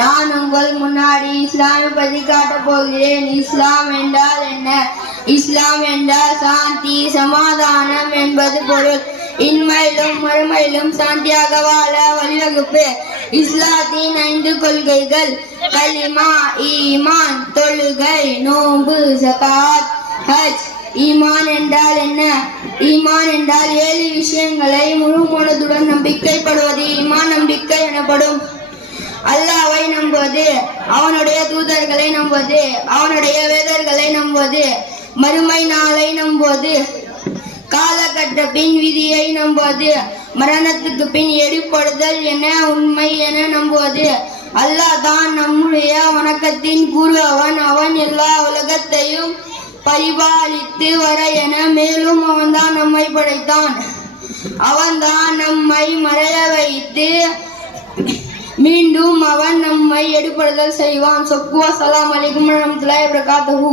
நான் உங்கள் முன்னாடி இஸ்லாமை பற்றி காட்டப் போகிறேன். இஸ்லாம் என்றால் என்ன? இஸ்லாம் என்றால் சாந்தி, சமாதானம் என்பது பொருள். இன்மையிலும் மறுமையிலும் சாந்தியாக வாழ வழிவகுப்பு. இஸ்லாத்தின் 5 கொள்கைகள்: கலிமா, ஈமான், தொழுகை, நோன்பு, ஜகாத், ஹஜ். ஈமான் என்றால் என்ன? ஈமான் என்றால் 7 விஷயங்களை முழு மனதுடன் நம்பிக்கைப்படுவது ஈமான் நம்பிக்கை எனப்படும். அல்லாஹ்வை நம்புவது, அவனுடைய தூதர்களை நம்புவது, அவனுடைய வேதங்களை நம்புவது, மறுமை நாளை நம்புவது, காலகட்ட பின் விதியை நம்புவது, மரணத்துக்கு பின் எடுப்படுதல் என உண்மை என நம்புவது. அல்லாஹ் தான் நம்முடைய வணக்கத்தின் கூறுபவன். அவன் எல்லா உலகத்தையும் பரிபாலித்து வர என, மேலும் அவன்தான் நம்மை படைத்தான். அவன்தான் நம்மை மறைய வைத்து மீண்டும் அவன் நம்மை எடுப்படுதல் செய்வான். சொக்கு. அஸ்ஸலாமு அலைக்கும் வரஹ்மத்துல்லாஹி வபரகாத்துஹு.